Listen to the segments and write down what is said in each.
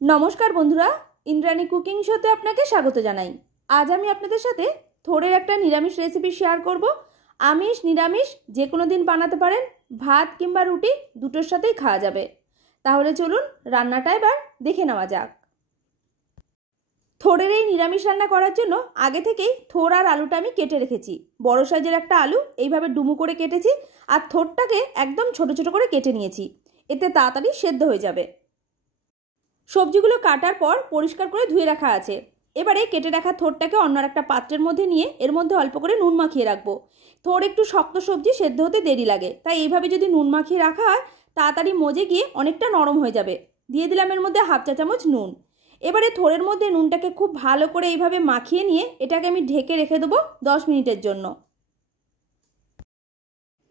नमस्कार बंधुरा इंद्राणी कुकिंग शोते आपनाके स्वागत जानाई। आज आमी आपनादेर साथे थोड़ेर एकटा निरामिष रेसिपि शेयर करब। आमिष निरामिष जे कोनो दिन बानाते पारेन, भात किंबा रुटी दुटोर साथेई खाওয়া যাবে। ताहले चलुन रान्नाटा एबार देखे नेওয়া যাক। थोड़ेर এই নিরামিষ রান্না করার জন্য আগে থেকেই থোড় আর আলুটা আমি কেটে রেখেছি। বড় সাইজের একটা আলু এইভাবে ডুমু করে কেটেছি আর থোড়টাকে একদম ছোট ছোট করে কেটে নিয়েছি, এতে তাড়াতাড়ি সেদ্ধ হয়ে যাবে। সবজিগুলো কাটার পর পরিষ্কার করে ধুয়ে রাখা আছে। এবারে কেটে রাখা থোড়টাকে অন্য একটা পাত্রের মধ্যে নিয়ে এর মধ্যে অল্প করে নুন মাখিয়ে রাখবো। থোড় একটু শক্ত সবজি, সেদ্ধ হতে দেরি লাগে, তাই এইভাবে যদি নুন মাখিয়ে রাখা হয় তাড়াতাড়ি মজে গিয়ে অনেকটা নরম হয়ে যাবে। দিয়ে দিলাম এর মধ্যে হাফ চা চামচ নুন। এবারে থোড়ের মধ্যে নুনটাকে খুব ভালো করে এইভাবে মাখিয়ে নিয়ে এটাকে আমি ঢেকে রেখে দেবো 10 মিনিটের জন্য।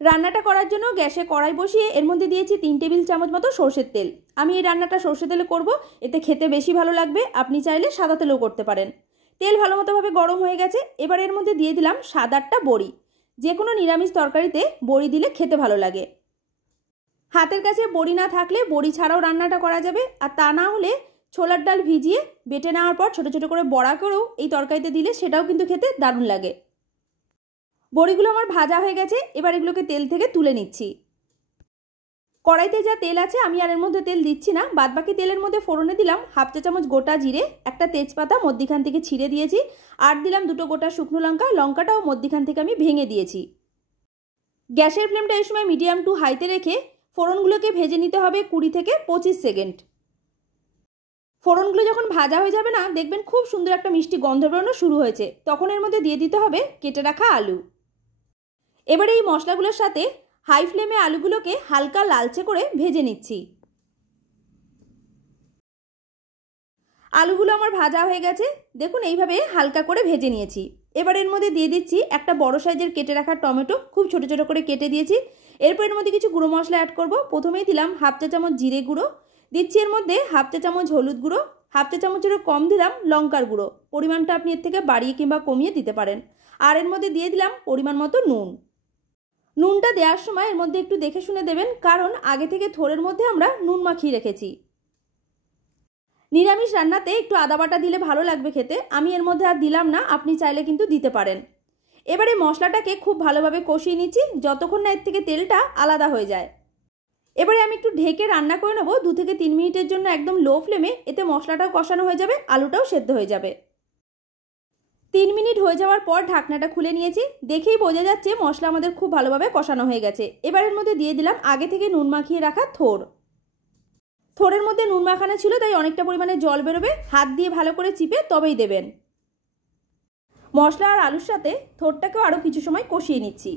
রান্নাটা করার জন্য গ্যাসে কড়াই বসিয়ে এর মধ্যে দিয়েছি 3 টেবিল চামচ মতো সরষের তেল। আমি এই রান্নাটা সরষে তেলে করব, এতে খেতে বেশি ভালো লাগবে। আপনি চাইলে সাদা তেলেও করতে পারেন। তেল ভালোমতোভাবে গরম হয়ে গেছে। এবার এর মধ্যে দিয়ে দিলাম 7-8টা বড়ি। যে কোনো নিরামিষ তরকারিতে বড়ি দিলে খেতে ভালো লাগে। হাতের কাছে বড়ি না থাকলে বড়ি ছাড়াও রান্নাটা করা যাবে, আর তা না হলে ছোলার ডাল ভিজিয়ে বেটে নেওয়ার পর ছোট ছোট করে বড়া করেও এই তরকারিতে দিলে সেটাও কিন্তু খেতে দারুণ লাগে। বড়িগুলো আমার ভাজা হয়ে গেছে। এবার এগুলোকে তেল থেকে তুলে নিচ্ছি। কড়াইতে যা তেল আছে আমি আর এর মধ্যে তেল দিচ্ছি না। বাদবাকি তেলের মধ্যে ফোড়নে দিলাম হাফ চা চামচ গোটা জিরে, একটা তেজপাতা মধ্যিখান থেকে ছিঁড়ে দিয়েছি, আর দিলাম 2টো গোটা শুকনো লঙ্কা। লঙ্কাটাও মধ্যিখান থেকে আমি ভেঙে দিয়েছি। গ্যাসের ফ্লেমটা এই সময় মিডিয়াম টু হাইতে রেখে ফোড়নগুলোকে ভেজে নিতে হবে 20 থেকে 25 সেকেন্ড। ফোড়নগুলো যখন ভাজা হয়ে যাবে না, দেখবেন খুব সুন্দর একটা মিষ্টি গন্ধ বেরোনো শুরু হয়েছে, তখন এর মধ্যে দিয়ে দিতে হবে কেটে রাখা আলু। এবারে এই মশলাগুলোর সাথে হাই ফ্লেমে আলুগুলোকে হালকা লালচে করে ভেজে নিচ্ছি। আলুগুলো আমার ভাজা হয়ে গেছে, দেখুন এইভাবে হালকা করে ভেজে নিয়েছি। এবার এর মধ্যে দিয়ে দিচ্ছি একটা বড় সাইজের কেটে রাখা টমেটো, খুব ছোট ছোট করে কেটে দিয়েছি। এরপর এর মধ্যে কিছু গুঁড়ো মশলা অ্যাড করব। প্রথমেই দিলাম হাফ চা চামচ জিরে গুঁড়ো, দিচ্ছি এর মধ্যে হাফ চা চামচ হলুদ গুঁড়ো, হাফ চা চামচেরও কম দিলাম লঙ্কার গুঁড়ো। পরিমাণটা আপনি এর থেকে বাড়িয়ে কিংবা কমিয়ে দিতে পারেন। আর এর মধ্যে দিয়ে দিলাম পরিমাণ মতো নুন। নুনটা দেওয়ার সময় এর মধ্যে একটু দেখে শুনে দেবেন, কারণ আগে থেকে থোড়ের মধ্যে আমরা নুন মাখিয়ে রেখেছি। নিরামিষ রান্নাতে একটু আদা বাটা দিলে ভালো লাগবে খেতে, আমি এর মধ্যে আর দিলাম না, আপনি চাইলে কিন্তু দিতে পারেন। এবারে মশলাটাকে খুব ভালোভাবে কষিয়ে নিচ্ছি যতক্ষণ না এর থেকে তেলটা আলাদা হয়ে যায়। এবারে আমি একটু ঢেকে রান্না করে নেব 2 থেকে 3 মিনিটের জন্য, একদম লো ফ্লেমে। এতে মশলাটাও কষানো হয়ে যাবে, আলুটাও সেদ্ধ হয়ে যাবে। 3 মিনিট হয়ে যাওয়ার পর ঢাকনাটা খুলে নিয়েছি। দেখেই বোঝা যাচ্ছে মশলা আমাদের খুব ভালোভাবে কষানো হয়ে গেছে। এবার এর মধ্যে দিয়ে দিলাম আগে থেকে নুন মাখিয়ে রাখা থোড়। থোড়ের মধ্যে নুন মাখানো ছিল, তাই অনেকটা পরিমাণে জল বেরোবে। হাত দিয়ে ভালো করে চিপে তবেই দেবেন। মশলা আর আলুর সাথে থোড়টাকেও আরও কিছু সময় কষিয়ে নিচ্ছি।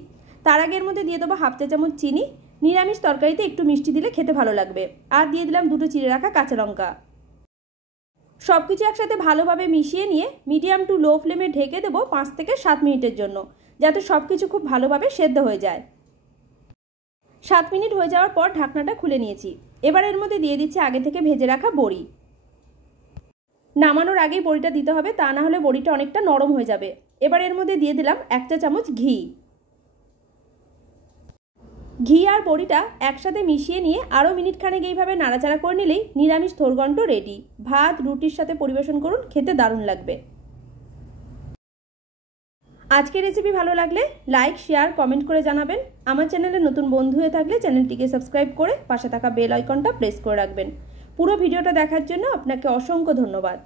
তার আগে এর মধ্যে দিয়ে দেবো হাফ চা চামচ চিনি। নিরামিষ তরকারিতে একটু মিষ্টি দিলে খেতে ভালো লাগবে। আর দিয়ে দিলাম 2টো চিড়ে রাখা কাঁচা লঙ্কা। সব কিছু একসাথে ভালোভাবে মিশিয়ে নিয়ে মিডিয়াম টু লো ফ্লেমে ঢেকে দেবো 5 থেকে 7 মিনিটের জন্য, যাতে সব কিছু খুব ভালোভাবে সেদ্ধ হয়ে যায়। 7 মিনিট হয়ে যাওয়ার পর ঢাকনাটা খুলে নিয়েছি। এবার এর মধ্যে দিয়ে দিচ্ছি আগে থেকে ভেজে রাখা বড়ি। নামানোর আগেই বড়িটা দিতে হবে, তা না হলে বড়িটা অনেকটা নরম হয়ে যাবে। এবার এর মধ্যে দিয়ে দিলাম 1 চা চামচ ঘি। ঘি আর বড়িটা একসাথে মিশিয়ে নিয়ে আরও মিনিট খানেক এইভাবে নাড়াচাড়া করে নিলেই নিরামিষ থোড়ঘণ্ট রেডি। ভাত রুটির সাথে পরিবেশন করুন, খেতে দারুণ লাগবে। আজকের রেসিপি ভালো লাগলে লাইক শেয়ার কমেন্ট করে জানাবেন। আমার চ্যানেলে নতুন বন্ধু হয়ে থাকলে চ্যানেলটিকে সাবস্ক্রাইব করে পাশে থাকা বেল আইকনটা প্রেস করে রাখবেন। পুরো ভিডিওটা দেখার জন্য আপনাকে অসংখ্য ধন্যবাদ।